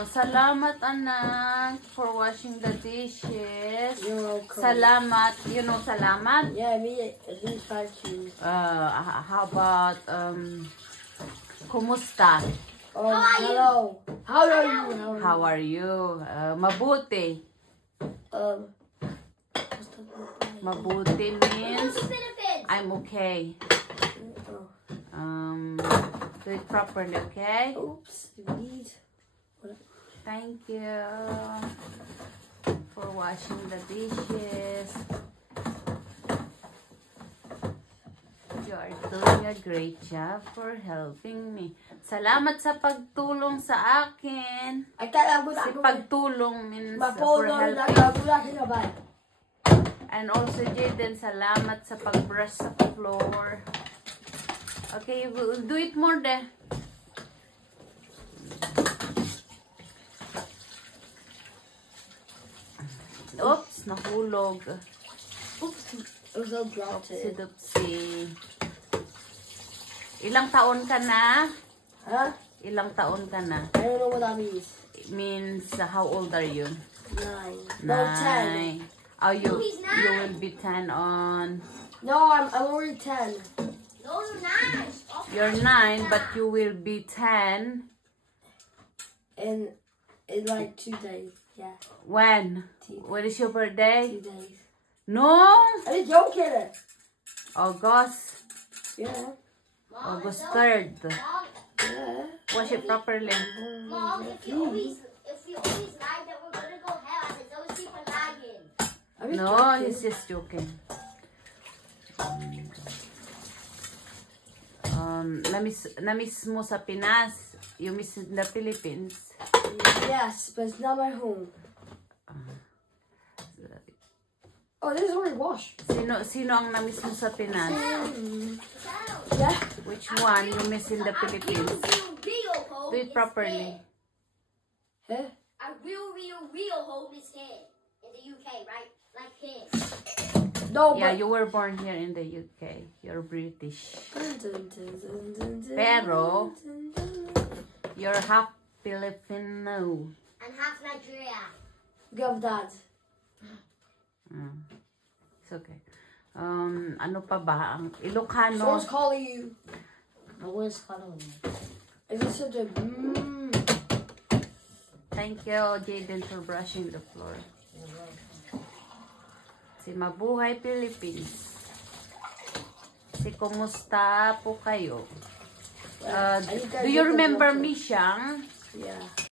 Salamat, anak, for washing the dishes. You're welcome. Salamat. You know salamat? Yeah, me, thank you. How about, kumusta? Hello. How are you? How are you? Mabuti. Mabuti means I'm okay. Do it properly, okay? Oops, indeed. Thank you for washing the dishes. You are doing a great job for helping me. Salamat sa pagtulong sa akin. Si pagtulong means for helping. And also, Jaden, salamat sa pagbrush sa floor. Okay, we'll do it more there. Oops, nahulog. Oops, it was all dropped. Oopsie. Ilang taon ka na? Huh? Ilang taon ka na? I don't know what that means. It means, how old are you? 9. No, 10. Oh, you will be 10 on... No, I'm already 10. No, you're 9. You're 9, but you will be 10. In like 2 days. Yeah. When? When is your birthday? 2 days. No! I'm joking. August. Yeah. August 3rd. Yeah. Wash it properly. Mom, if you always lie that we're gonna go hell, I said those people lying. No, he's just joking. Namiss mo sa Pinas? You miss the Philippines? Yes, but it's not my home. Oh, this is already washed. Sino ang namiss mo sa Pinas? Yeah. Which one you miss in the Philippines? Do it properly. Huh? A real home is here in the UK, right? Like here. No, Yeah, but... you were born here in the UK. You're British. Pero, you're half Filipino. And half Nigeria. Go with that. It's okay. Ano pa ba? Ang Ilocano. Someone's calling you. No one's calling me. Is this such a... Thank you, Jaden, for brushing the floor. Si Mabuhay Philippines. Si kumusta po kayo? Do you remember me, Shang? Yeah.